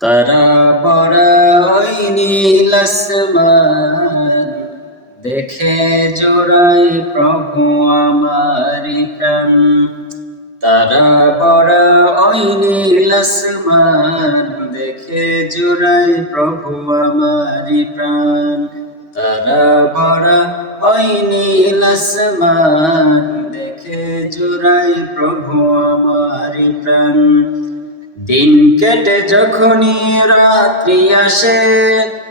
তারা পরা ওই নীল আসমান, দেখে জোড়াই প্রভু আমার প্রাণ। তারা পরা ওই নীল আসমান, দেখে জোড়াই প্রভু আমার প্রাণ। তারা পরা ওই নীল আসমান, দেখে জোড়াই প্রভু আমার প্রাণ। দিন কেটে যখনই রাত্রি আসে,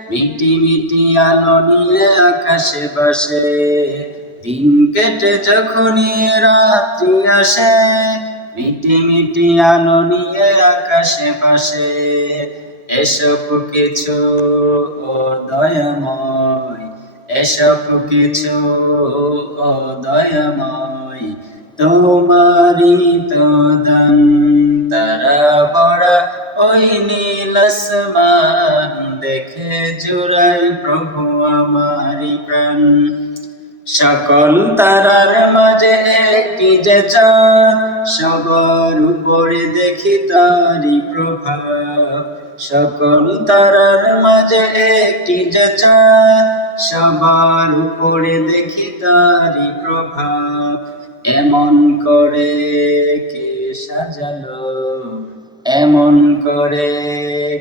মিটি মিটি আলো নিয়ে আকাশে বাসে। দিন কেটে যখনই রাত্রি আসে, মিটি মিটি আলো নিয়ে আকাশে বাসে। এসব কিছু ও দয়াময়, এসব কিছু ও দয়াময়, তোমারই তো দান। তারা পড়া ওই নীল আসমান, দেখে জুড়াই প্রভু আমারি প্রাণ। সকল তারার মাঝে একটি যে চাঁদ, সবার উপরে দেখি তারি প্রভাব। সকল তারার মাঝে একটি যে চাঁদ, সবার উপরে দেখি তারি প্রভাব। এমন করে কে সাজালো, এমন করে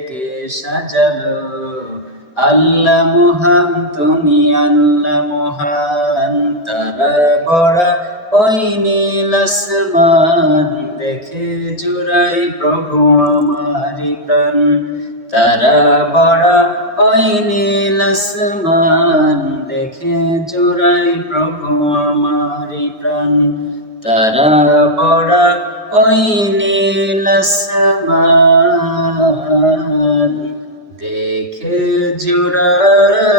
কে সাজালো, আল্লাহ মহান তুমি আল্লাহ মহান। তারা পড়া ওই নীল আসমান, দেখে জুড়াই প্রভু আমারি প্রাণ। তারা পড়া ওই নীল আসমান, দেখে জুড়াই প্রভু আমারি প্রাণ। তারা পড়া ওই নীল আসমান, দেখে জুড়াই